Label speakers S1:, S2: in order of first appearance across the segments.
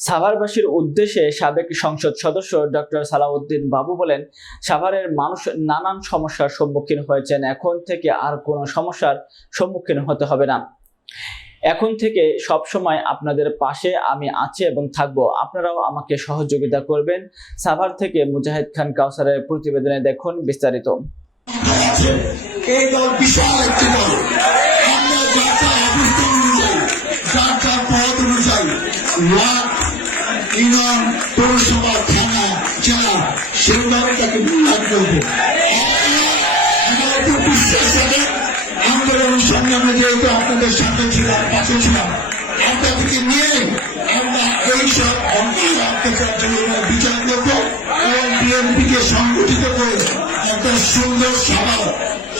S1: সাভারবাসীর উদ্দেশ্যে সাবেক সংসদ সদস্য ডক্টর সালাউদ্দিন বাবু বলেন, সাভারের মানুষ নানান সমস্যার সম্মুখীন হয়েছেন। এখন থেকে আর কোনো সমস্যার সম্মুখীন হতে হবে না। এখন থেকে সব সময় আপনাদের পাশে আমি আছি এবং থাকব। আপনারাও আমাকে সহযোগিতা করবেন। সাভার থেকে মুজাহিদ খান কাউসারের প্রতিবেদনে দেখুন বিস্তারিত।
S2: ইউনিয়ন পৌরসভা থানা জেলা সেই দলটাকে মূল্যায়ন করব। বিশ্বাস আছে আন্দোলন সংগ্রামে যেহেতু আপনাদের সাথে ছিলাম, পাশে ছিলাম আপনাদেরকে নিয়ে আমরা এইসব অত্যাচার জন্য বিচার করব এবং বিএনপিকে সংগঠিত করে একটা সুন্দর সভা,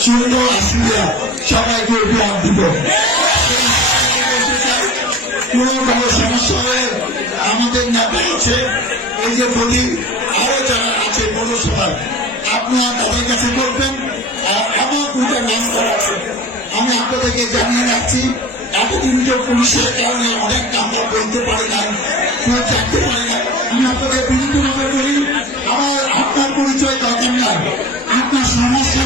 S2: সুন্দর আসিয়া সবাইকে উপহার দিব কোন হয়ে আমাদের নেতা আছে। এই যে বলি, আরও যারা আছে পৌরসভায় আপনারা তাদের কাছে করবেন আর আমার দুটো করা আছে। আমি আপনাদেরকে জানিয়ে রাখছি, এতদিন তো পুলিশের কারণে অনেক আমরা বলতে পারি না কেউ জানতে পারি না আমি আপনাদের বিনীতভাবে বলি, আমার আপনার পরিচয় দরকার নাই। আপনার সমস্যা